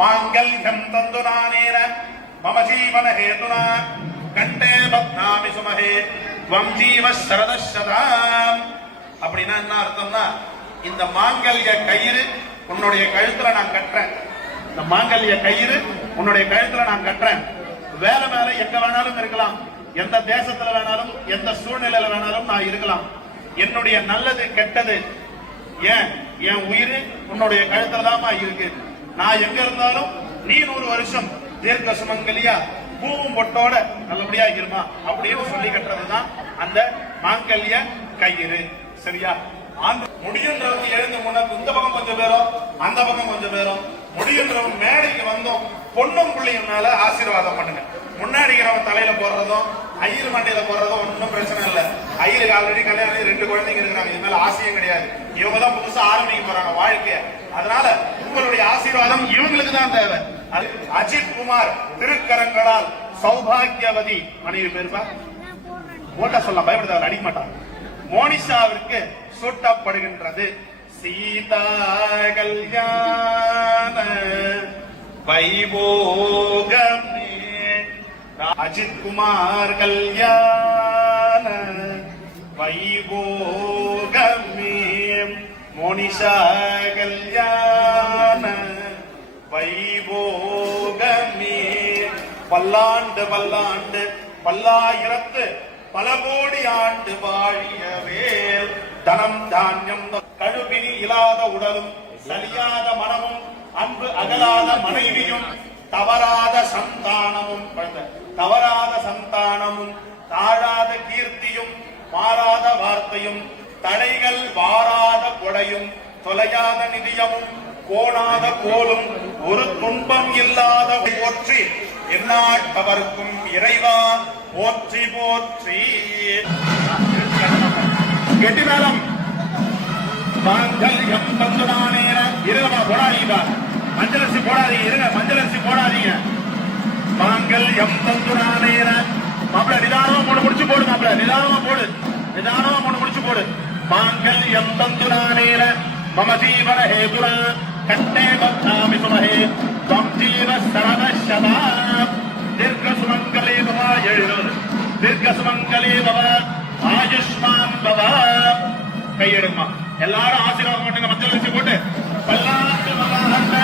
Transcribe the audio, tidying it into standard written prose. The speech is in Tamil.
மாங்கல்யம் தந்துநானேன மம ஜீவன ஹேதுனா கண்டே பத்னாமி சுமஹே த்வம் ஜீவ சரதசதாம். அப்படின்னா என்ன அர்த்தம்னா, இந்த மாங்கல்ய கயிறு உன்னுடைய கழுத்துல நான் கட்டுறேன். இந்த மாங்கல்ய கயிறு உன்னுடைய கழுத்துல நான் கட்டுறேன். வேலை மேல எங்க வேணாலும் இருக்கலாம், எந்த தேசத்துல வேணாலும் எந்த சூழ்நிலையில வேணாலும் நான் இருக்கலாம். என்னுடைய நல்லது கெட்டது ஏன் என் உயிர் உன்னுடைய கழுத்துல தான் இருக்கு. நான் எங்க இருந்தாலும் நீ 100 வருஷம் தீர்க்க சுமங்கலியா பூவும் பொட்டோட நல்லபடியா இருமா அப்படின்னு சொல்லி கட்டுறதுதான் அந்த மாங்கல்ய கயிறு. சரியா? முடியுன்றவங்க எழுந்து முன்னக்கு இந்த பக்கம் கொஞ்சம் பேரும் அந்த பக்கம் கொஞ்சம் பேரும், முடியுன்றவங்க மேடைக்கு வந்தோம் பொண்ணும் பிள்ளையும் மேல ஆசீர்வாதம் பண்ணுங்க. முன்னாடிக்கிறவன் தலையில போடுறதும் ஐயர் மண்டையில போடுறதும் ஒன்னும் பிரச்சனை இல்ல. ஐயருக்கு ஆல்ரெடி கல்யாணம் 2 குழந்தைங்க இருக்கிறாங்க, இது மேல ஆசையும் கிடையாது. இவங்க தான் புதுசா ஆரம்பிக்க போறாங்க வாழ்க்கைய. அதனால உங்களுடைய ஆசீர்வாதம் இவங்களுக்கு தான் தேவை. அஜித் குமார் திருக்கரங்களால் சௌபாகியவதி மனைவி பேருப்பா ஓட்ட சொல்ல பயப்படுத்த அடிக்க மாட்டான். மோனிஷாவிற்கு சூட்டப்படுகின்றது சீதா கல்யாண வைபோகமே. அஜித் குமார் கல்யாண வைபோகமே. மோனிஷா கல்யாண வைபோகமே. பல்லாண்டு பல்லாண்டு பல்லாயிரத்து பல கோடி ஆண்டு வாழியவே. தனம் தானியம் கழுவினி இல்லாத உடலும் சலியாத மனமும் அன்பு அகலாத மனைவியும் தவறாத சந்தானமும் தவறாத சந்தானமும் தாழாத கீர்த்தியும் மாறாத வார்த்தையும் தடைகள் வாராத கொடையும் தொலையாத நிதியமும் கோணாத கோலும் ஒரு துன்பம் இல்லாத போற்றி எந்நாட்டவர்க்கும் இறைவா போற்றி போற்றி. கெட்டி மேலம் மாங்கல்யம் தந்துநானேன. இருங்கம்மா போடாதீங்க, மஞ்சள் அரிசி போடாதீங்க. இருங்க, மஞ்சள் அரிசி போடாதீங்க. மாங்கல்யம் தந்துநானேன. மாப்பிள நிதானமா 3 முடிச்சு போடு. மாப்பிள நிதானமா போடு, நிதானமா 3 முடிச்சு போடு. மாங்கல்யம் தந்துநானேன மம ஜீவன ஹேதுனா கண்டே பத்னாமி சுமஹே த்வம் ஜீவ சரதசதாம். தீர்க்க சுமங்கலே பவ. 70 தீர்க்க சுமங்கலே பவ ஆயுஷ்மான் பவ. கையெடுமா எல்லாரும் ஆசீர்வாதம் பண்ணுங்க. மஞ்சள் அரிசி போட்டு பல்லாண்டு பல்லாண்டு